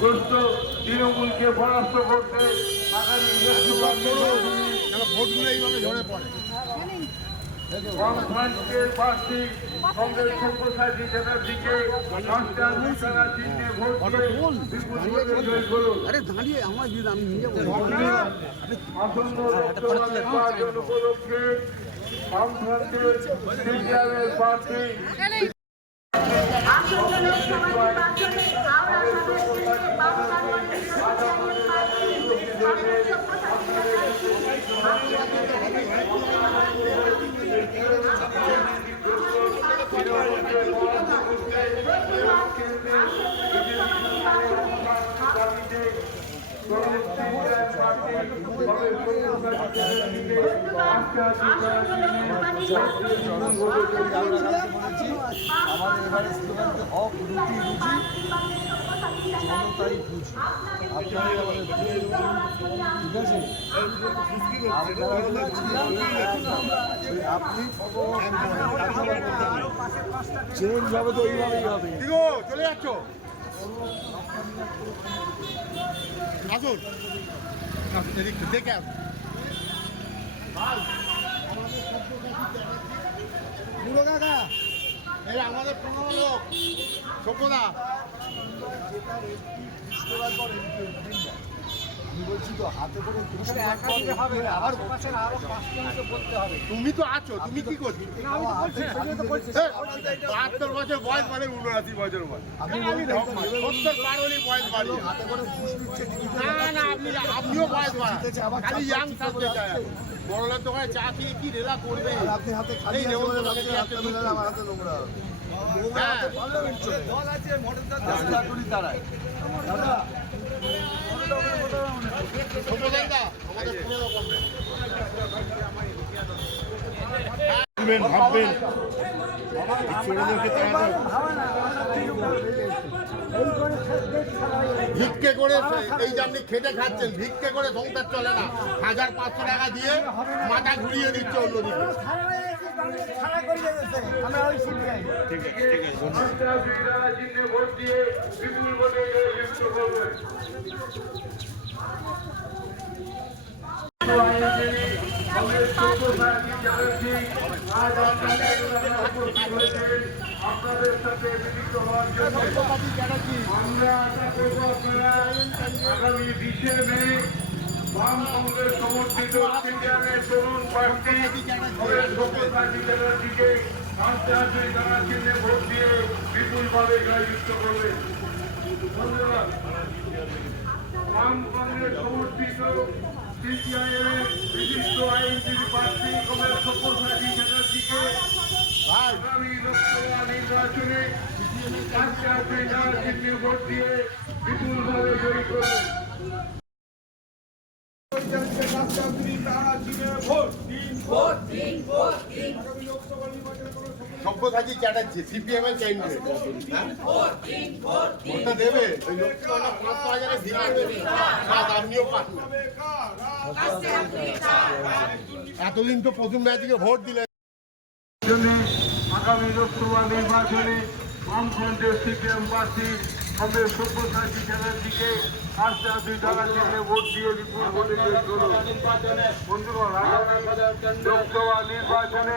গ্রস্ত তৃণমূলকে পরাস্ত করতে আগামী ভোটগুলো এইভাবে ঝরে পড়ে। বামফ্রন্টের প্রার্থী কংগ্রেস সব্যসাচী চ্যাটার্জিকে 10টা বিছানা চিহ্নে ভোট দিয়ে বিপুল ভোটে জয় করুন। আসন্ন লোকসভা নির্বাচন উপলক্ষে বামফ্রন্টের সিপিএমের প্রার্থী আমাদের এবারে স্লোগানটা হক রুটি রুজি জনতাই বুঝি। আপনারা আমাদের ঠিক আছে, আপনি চেঞ্জ হবে তো এইভাবেই হবে। চলে যাচ্ছ আসুন দেখে আসুন। কাকা এই আমাদের 15 লোক সভ্যতা বলছি তো হাতে করে আবার তুমি তো আছো, তুমি কি করছো? 72 বছর বয়স মানে 79 বছর বয়স, 70 পার হলে বয়স বাড়ি। না আপনিও বয়স বাড়া, খালি ইয়াং থাকতে চায়। বড়লার দোকানে চা খেয়ে কি রেলা করবে? আপনি হাতে খালি আমার হাতে নোংরা দাঁড়ায় দাদা ভাববেন ভিক্ষে করে এই যে আপনি খেটে খাচ্ছেন, ভিক্ষে করে সংসার চলে না। 1500 টাকা দিয়ে মাথা ঘুরিয়ে দিচ্ছে অন্যদিকে। ভোট দিয়ে বিপুল ভোটে জয়যুক্ত করবেন। আপনাদের সাথে মিলিত হওয়ার জন্য আমরা আশা করব আপনারা আগামী 20শে মে বাম কংগ্রেস সমর্থিত সিপিএমের তরুণ প্রার্থী কংগ্রেস সব্যসাচী চ্যাটার্জিকে 5টা বিছানা চিহ্নে ভোট দিয়ে বিপুলভাবে জয়যুক্ত করবেন। ধন্যবাদ। বাম কংগ্রেস সমর্থিত সিপিআইএমের বিশিষ্ট আইনজীবী প্রার্থী কংগ্রেস সব্যসাচী চ্যাটার্জিকে আগামী লোকসভা নির্বাচনে 5টা বিছানা চিহ্নে ভোট দিয়ে বিপুলভাবে জয়ী করবেন। সব্যসাচী চ্যাটার্জি সিপিএম এর ক্যান্ডিডেট, ভোটটা দেবে। ওই লোকসভাটা 5,000 আপনিও পান। এতদিন তো প্রথম ম্যাচকে ভোট দিলে। আগামী লোকসভা নির্বাচনে বামফ্রন্টের সিপিএম প্রার্থী কংগ্রেস সব্যসাচী চ্যাটার্জিকে 5টা বিছানা চিহ্নে ভোট দিয়ে বিপুল ভোটে জয়ী করুন। বন্ধুগণ, আগামী লোকসভা নির্বাচনে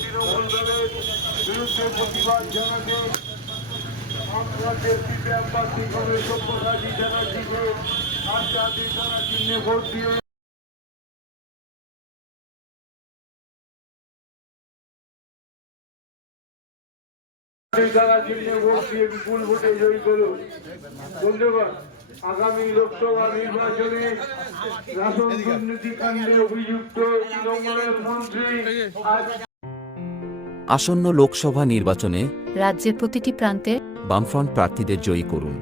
তৃণমূল দলের বিরুদ্ধে প্রতিবাদ জানাতে বামফ্রন্টের সিপিএম প্রার্থী কংগ্রেস সব্যসাচী চ্যাটার্জিকে 5টা বিছানা চিহ্নে ভোট দিয়ে বিপুল ভোটে জয়ী করুন। বন্ধুগণ, আগামী লোকসভা নির্বাচনে রাশন দুর্নীতি কাণ্ডে অভিযুক্ত তৃণমূলের মন্ত্রী আসন্ন লোকসভা নির্বাচনে রাজ্যের প্রতিটি প্রান্তে বামফ্রন্ট প্রার্থীদের জয়ী করুন।